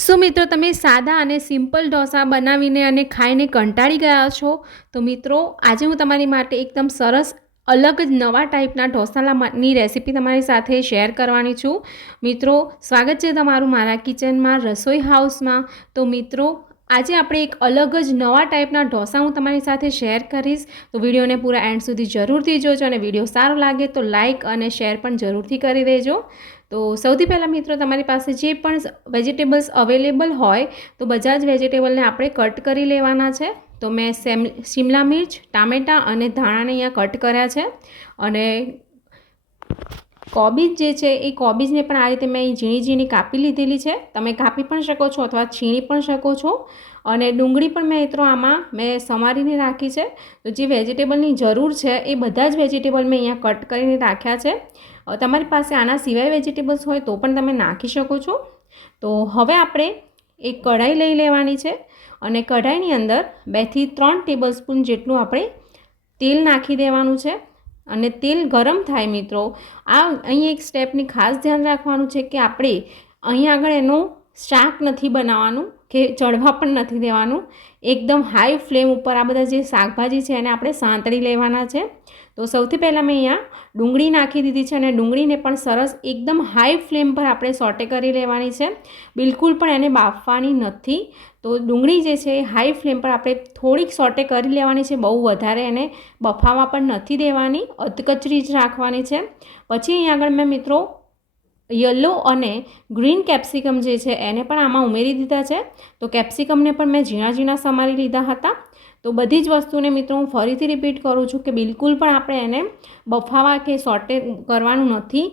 શું મિત્રો તમે સાદા અને સિમ્પલ ઢોસા બનાવીને અને ખાઈને કંટાળી ગયા છો? તો મિત્રો, આજે હું તમારી માટે એકદમ સરસ, અલગ જ નવા ટાઈપના ઢોસાની રેસીપી તમારી સાથે શેર કરવાની છું. મિત્રો, સ્વાગત છે તમારું મારા કિચનમાં રસોઈ હાઉસમાં. તો મિત્રો, આજે આપણે એક અલગ જ નવા ટાઈપના ઢોસા હું તમારી સાથે શેર કરીશ. તો વિડીયોને પૂરા એન્ડ સુધી જરૂરથી જોજો અને વીડિયો સારો લાગે તો લાઇક અને શેર પણ જરૂરથી કરી દેજો. તો સૌથી પહેલાં મિત્રો તમારી પાસે જે પણ વેજીટેબલ્સ અવેલેબલ હોય, તો બધા જ વેજીટેબલને આપણે કટ કરી લેવાના છે. તો મેં સેમ, શિમલા મિર્ચ, ટામેટાં અને ધાણાને અહીંયા કટ કર્યા છે. અને કોબીજ જે છે, એ કોબીજને પણ આ રીતે મેં ઝીણી ઝીણી કાપી લીધેલી છે. તમે કાપી પણ શકો છો અથવા છીણી પણ શકો છો. અને ડુંગળી પણ મેં મિત્રો આમાં મેં સમારીને રાખી છે. તો જે વેજીટેબલની જરૂર છે એ બધા જ વેજીટેબલ મેં અહીંયા કટ કરીને રાખ્યા છે. તમારી પાસે આના સિવાય વેજીટેબલ્સ હોય તો પણ તમે નાખી શકો છો. તો હવે આપણે એક કઢાઈ લઈ લેવાની છે અને કઢાઈની અંદર બેથી ત્રણ ટેબલ સ્પૂન જેટલું આપણે તેલ નાખી દેવાનું છે. અને તેલ ગરમ થાય મિત્રો, આ અહીં એક સ્ટેપની ખાસ ધ્યાન રાખવાનું છે કે આપણે અહીં આગળ એનું શાક નથી બનાવવાનું. કે ચડવા પણ નથી દેવાનું. એકદમ હાઈ ફ્લેમ ઉપર આ બધા જે શાકભાજી છે એને આપણે સાંતળી લેવાના છે. તો સૌથી પહેલાં મેં અહીંયા ડુંગળી નાખી દીધી છે અને ડુંગળીને પણ સરસ એકદમ હાઈ ફ્લેમ પર આપણે સોટે કરી લેવાની છે. બિલકુલ પણ એને બાફવાની નથી. તો ડુંગળી જે છે એ હાઈ ફ્લેમ પર આપણે થોડીક સોટે કરી લેવાની છે. બહુ વધારે એને બફાવા પણ નથી દેવાની. અધકચરી જ રાખવાની છે. પછી અહીં આગળ મેં મિત્રો યલો અને ગ્રીન કેપ્સિકમ જે છે એને પણ આમાં ઉમેરી દીધા છે. તો કેપ્સિકમને પણ મેં ઝીણા ઝીણા સમારી લીધા હતા. તો બધી જ વસ્તુને મિત્રો હું ફરીથી રિપીટ કરું છું કે બિલકુલ પણ આપણે એને બફાવા કે સોટે કરવાનું નથી.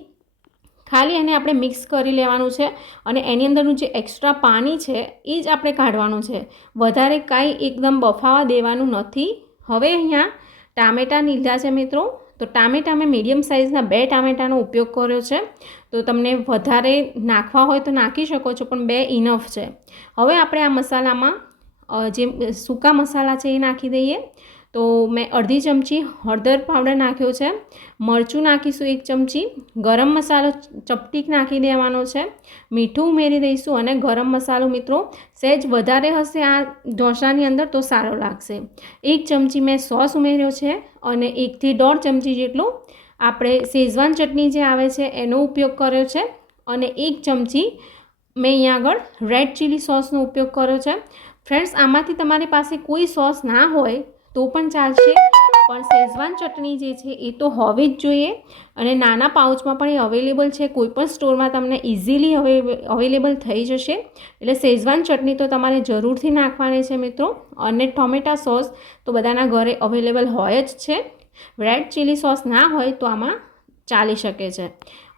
ખાલી એને આપણે મિક્સ કરી લેવાનું છે અને એની અંદરનું જે એક્સ્ટ્રા પાણી છે એ જ આપણે કાઢવાનું છે. વધારે કાંઈ એકદમ બફાવા દેવાનું નથી. હવે અહીંયા ટામેટાં લીધા છે મિત્રો. તો ટામેટા મેં મીડિયમ સાઇઝના બે ટામેટાનો ઉપયોગ કર્યો છે. તો તમને વધારે નાખવા હોય તો નાખી શકો છો, પણ બે ઇનફ છે. હવે આપણે આ મસાલામાં જે સૂકા મસાલા છે એ નાખી દઈએ. તો મેં અડધી ચમચી હળદર પાવડર નાખ્યો છે. મરચું નાખીશું એક ચમચી. ગરમ મસાલો ચપટીક નાખી દેવાનો છે. મીઠું ઉમેરી દઈશું અને ગરમ મસાલો મિત્રો સહેજ વધારે હશે આ ઢોસાની અંદર તો સારો લાગશે. એક ચમચી મેં સોસ ઉમેર્યો છે અને એકથી દોઢ ચમચી જેટલું આપણે શેઝવાન ચટણી જે આવે છે એનો ઉપયોગ કર્યો છે અને એક ચમચી મેં અહીંયા આગળ રેડ ચીલી સોસનો ઉપયોગ કર્યો છે. ફ્રેન્ડ્સ, આમાંથી તમારી પાસે કોઈ સોસ ના હોય તો પણ ચાલશે. પણ શેઝવાન ચટણી જે છે એ તો હોવી જ જોઈએ. અને નાના પાઉચમાં પણ એ અવેલેબલ છે. કોઈપણ સ્ટોરમાં તમને ઇઝીલી હવે અવેલેબલ થઈ જશે. એટલે શેઝવાન ચટણી તો તમારે જરૂરથી નાખવાની છે મિત્રો. અને ટોમેટા સોસ તો બધાના ઘરે અવેલેબલ હોય જ છે. રેડ ચીલી સોસ ના હોય તો આમાં ચાલી શકે છે.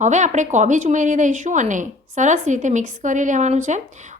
હવે આપણે કોબીજ ઉમેરી દઈશું અને સરસ રીતે મિક્સ કરી લેવાનું છે.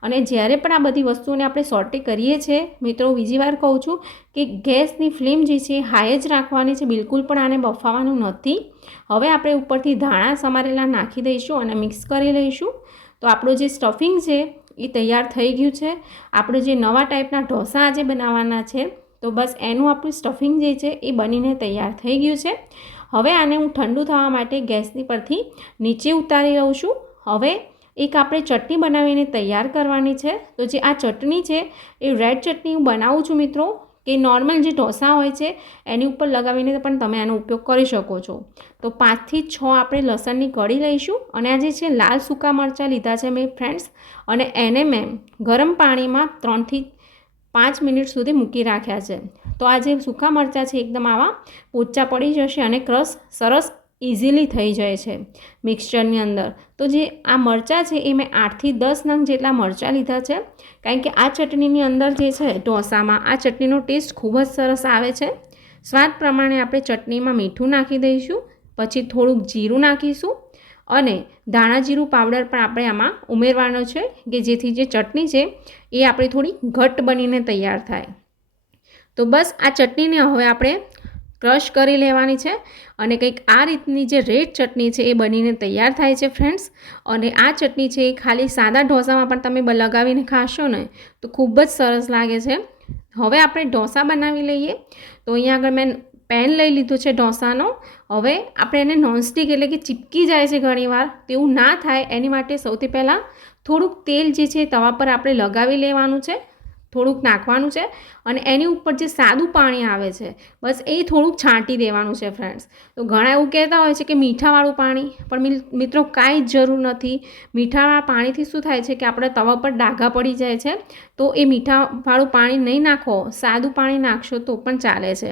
અને જ્યારે પણ આ બધી વસ્તુઓને આપણે સોર્ટી કરીએ છીએ, મિત્રો, બીજી વાર કહું છું કે ગેસની ફ્લેમ જે છે, હાઈ જ રાખવાની છે, બિલકુલ પણ આને બફાવાનું નથી. હવે આપણે ઉપરથી ધાણા સમારેલા નાખી દઈશું અને મિક્સ કરી લઈશું. તો આપણું જે સ્ટફિંગ છે, એ તૈયાર થઈ ગયું છે. આપણું જે નવા ટાઈપના ઢોસા આજે બનાવવાના છે, તો બસ એનું આપણું સ્ટફિંગ જે છે, એ બનીને તૈયાર થઈ ગયું છે. હવે આને હું ઠંડુ થવા માટે ગેસની પરથી નીચે ઉતારી લઉં છું. હવે એક આપણે ચટણી બનાવીને તૈયાર કરવાની છે. તો જે આ ચટણી છે, એ રેડ ચટણી હું બનાવું છું મિત્રો, કે નોર્મલ જે ઢોસા હોય છે, એની ઉપર લગાવીને પણ તમે આનો ઉપયોગ કરી શકો છો. તો પાંચથી છ આપણે લસણની કળી લઈશું અને આ જે છે લાલ સૂકા મરચાં લીધા છે મેં ફ્રેન્ડ્સ, અને એને મેં ગરમ પાણીમાં ત્રણથી પાંચ મિનિટ સુધી મૂકી રાખ્યા છે. તો આ જે સૂકા મરચાં છે, એકદમ આવા પોચા પડી જશે અને ક્રશ સરસ ઇઝીલી થઈ જાય છે મિક્સચરની અંદર. તો જે આ મરચાં છે, એ મેં આઠથી દસ નંગ જેટલા મરચાં લીધા છે. કારણ કે આ ચટણીની અંદર જે છે, ઢોસામાં આ ચટણીનો ટેસ્ટ ખૂબ જ સરસ આવે છે. સ્વાદ પ્રમાણે આપણે ચટણીમાં મીઠું નાખી દઈશું, પછી થોડુંક જીરું નાખીશું અને ધાણા જીરું પાવડર પણ આપણે આમાં ઉમેરવાનો છે કે જેથી જે ચટણી છે, એ આપણી થોડી ઘટ્ટ બનીને તૈયાર થાય. તો બસ આ ચટણીને હવે આપણે ક્રશ કરી લેવાની છે અને કંઈક આ રીતની જે રેડ ચટણી છે એ બનીને તૈયાર થાય છે ફ્રેન્ડ્સ. અને આ ચટણી છે એ ખાલી સાદા ઢોસામાં પણ તમે લગાવીને ખાશો ને તો ખૂબ જ સરસ લાગે છે. હવે આપણે ઢોસા બનાવી લઈએ. તો અહીંયા આગળ મેં પેન લઈ લીધું છે ઢોસાનો. હવે આપણે એને નોનસ્ટિક એટલે કે ચીપકી જાય છે ઘણીવાર તેવું ના થાય. એની માટે સૌથી પહેલાં થોડુંક તેલ જે છે તવા પર આપણે લગાવી લેવાનું છે. થોડુંક નાખવાનું છે અને એની ઉપર જે સાદું પાણી આવે છે, બસ એ થોડુંક છાંટી દેવાનું છે ફ્રેન્ડ્સ તો ઘણા એવું કહેતા હોય છે કે મીઠાવાળું પાણી, પણ મિત્રો કાંઈ જ જરૂર નથી. મીઠાવાળા પાણીથી શું થાય છે કે આપણે તવા પર ડાઘા પડી જાય છે, તો એ મીઠાવાળું પાણી નહીં નાખો, સાદું પાણી નાખશો તો પણ ચાલે છે.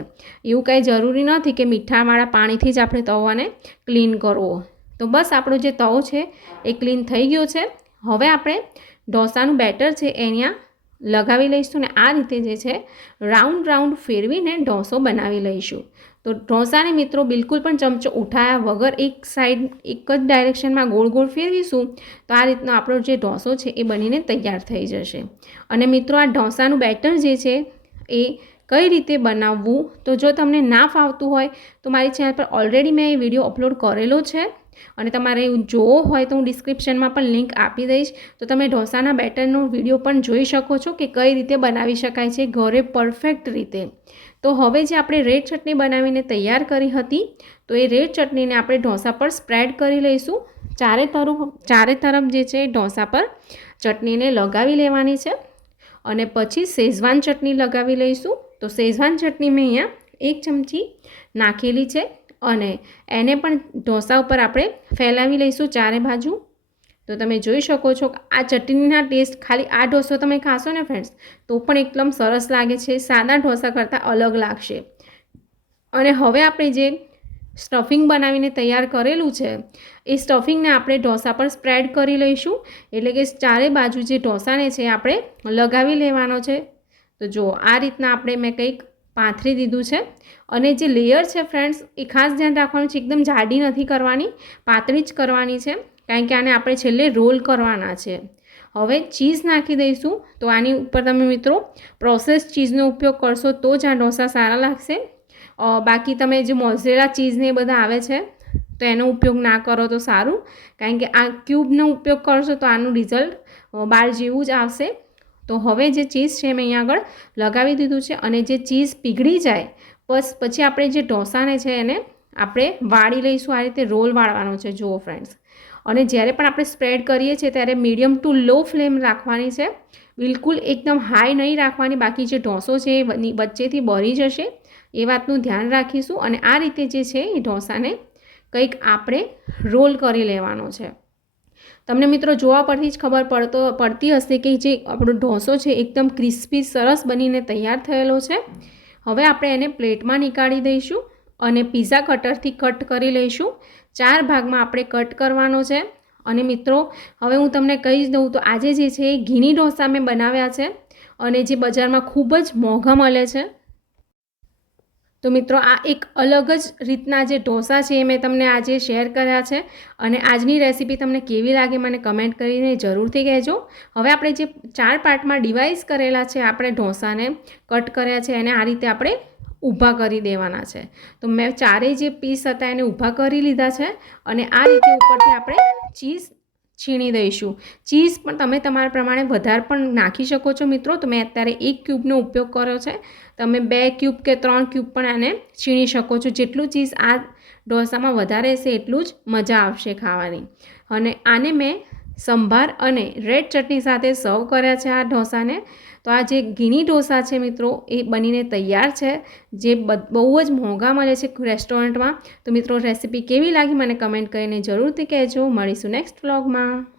એવું કાંઈ જરૂરી નથી કે મીઠાવાળા પાણીથી જ આપણે તવાને ક્લીન કરવો. તો બસ આપણો જે તવો છે એ ક્લીન થઈ ગયો છે. હવે આપણે ઢોસાનું બેટર છે એ અહીંયા લગાવી લઈશું ને આ રીતે જે છે, રાઉન્ડ રાઉન્ડ ફેરવીને ઢોસો બનાવી લઈશું. તો ઢોસાને મિત્રો બિલકુલ પણ ચમચો ઉઠાયા વગર એક સાઈડ એક જ ડાયરેક્શનમાં ગોળ ગોળ ફેરવીશું, તો આ રીતનો આપણો જે ઢોસો છે એ બનીને તૈયાર થઈ જશે. અને મિત્રો આ ઢોસાનું બેટર જે છે એ કઈ રીતે બનાવવું? તો જો તમને ના ફાવતું હોય, તો મારી ચેનલ પર ઓલરેડી મેં એ વીડિયો અપલોડ કરેલો છે. અને તમારે જોવો હોય તો હું ડિસ્ક્રિપ્શનમાં પણ લિંક આપી દઈશ. તો તમે ઢોસાના બેટરનો વીડિયો પણ જોઈ શકો છો કે કઈ રીતે બનાવી શકાય છે ઘરે પરફેક્ટ રીતે. તો હવે જે આપણે રેડ ચટણી બનાવીને તૈયાર કરી હતી, તો એ રેડ ચટણીને આપણે ઢોસા પર સ્પ્રેડ કરી લઈશું. ચારે તરફ ચારે તરફ જે છે ઢોસા પર ચટણીને લગાવી લેવાની છે. અને પછી શેઝવાન ચટણી લગાવી લઈશું. તો શેઝવાન ચટણી મેં અહીંયા એક ચમચી નાખેલી છે અને એને પણ ઢોસા ઉપર આપણે ફેલાવી લઈશું ચારે બાજુ. તો તમે જોઈ શકો છો કે આ ચટણીના ટેસ્ટ ખાલી આ ઢોસો તમે ખાશો ને ફ્રેન્ડ્સ તો પણ એકદમ સરસ લાગે છે, સાદા ઢોસા કરતાં અલગ લાગશે. અને હવે આપણે જે સ્ટફિંગ બનાવીને તૈયાર કરેલું છે, એ સ્ટફિંગને આપણે ઢોસા પર સ્પ્રેડ કરી લઈશું. એટલે કે ચારે બાજુ જે ઢોસાને છે આપણે લગાવી લેવાનો છે. તો જો આ રીતના આપણે મેં કંઈક પાથરી દીધું છે. અને જે લેયર છે ફ્રેન્ડ્સ એ ખાસ ધ્યાન રાખવાનું છે, એકદમ જાડી નથી કરવાની, પાતળી જ કરવાની છે, કારણ કે આને આપણે છેલ્લે રોલ કરવાના છે. હવે ચીઝ નાખી દઈશું, તો આની ઉપર તમે મિત્રો પ્રોસેસ ચીઝનો ઉપયોગ કરશો તો જ આ ઢોસા સારા લાગશે. બાકી તમે જે મોઝરેલા ચીઝને એ બધા આવે છે, તો એનો ઉપયોગ ના કરો તો સારું, કારણ કે આ ક્યુબનો ઉપયોગ કરશો તો આનું રિઝલ્ટ બાર જેવું જ આવશે. તો હવે જે ચીઝ છે, મેં અહીંયા આગળ લગાવી દીધું છે અને જે ચીઝ પીગળી જાય, બસ પછી આપણે જે ઢોસાને છે એને આપણે વાળી લઈશું. આ રીતે રોલ વાળવાનો છે, જુઓ ફ્રેન્ડ્સ અને જ્યારે પણ આપણે સ્પ્રેડ કરીએ છીએ ત્યારે મીડિયમ ટુ લો ફ્લેમ રાખવાની છે. બિલકુલ એકદમ હાઈ નહીં રાખવાની, બાકી જે ઢોસો છે એ વચ્ચેથી બળી જશે, એ વાતનું ધ્યાન રાખીશું. અને આ રીતે જે છે એ ઢોસાને કંઈક આપણે રોલ કરી લેવાનો છે. તમને મિત્રો જોવા પરથી જ ખબર પડતો, પડતી હશે કે જે આપણો ઢોસો છે, એકદમ ક્રિસ્પી, સરસ બનીને તૈયાર થયેલો છે. હવે આપણે એને પ્લેટમાં નીકાળી દઈશું અને પીઝા કટરથી કટ કરી લઈશું. ચાર ભાગમાં આપણે કટ કરવાનો છે. અને મિત્રો, હવે હું તમને કહી જ દઉં તો આજે જે છે એ ઘીની ઢોસા મેં બનાવ્યા છે અને જે બજારમાં ખૂબ જ મોંઘા મળે છે. તો મિત્રો, આ એક અલગ જ રીતના જે ઢોસા છે એ મેં તમને આજે શેર કર્યા છે અને આજની રેસીપી તમને કેવી લાગે મને કમેન્ટ કરીને જરૂરથી કહેજો. હવે આપણે જે ચાર પાર્ટમાં ડિવાઇસ કરેલા છે, આપણે ઢોસાને કટ કર્યા છે, એને આ રીતે આપણે ઊભા કરી દેવાના છે. તો મેં ચારેય જે પીસ હતા એને ઊભા કરી લીધા છે અને આ રીતે ઉપરથી આપણે ચીઝ છીણી દઈશું. ચીઝ પણ તમે તમારા પ્રમાણે વધારે પણ નાખી શકો છો મિત્રો. તો મેં અત્યારે એક ક્યુબનો ઉપયોગ કર્યો છે. તમે બે ક્યુબ કે ત્રણ ક્યુબ પણ આને છીણી શકો છો. જેટલું ચીઝ આ ઢોસામાં વધારે હશે એટલું જ મજા આવશે ખાવાની. અને આને મેં સંભાર અને રેડ ચટણી સાથે સર્વ કર્યા છે આ ઢોસાને. તો આ જે ઘીની ઢોસા છે મિત્રો, એ બનીને તૈયાર છે. જે બહુ જ મોંઘા મળે છે રેસ્ટોરન્ટમાં. તો મિત્રો, રેસીપી કેવી લાગી મને કમેન્ટ કરીને જરૂરથી કહેજો. મળીશું નેક્સ્ટ વ્લોગમાં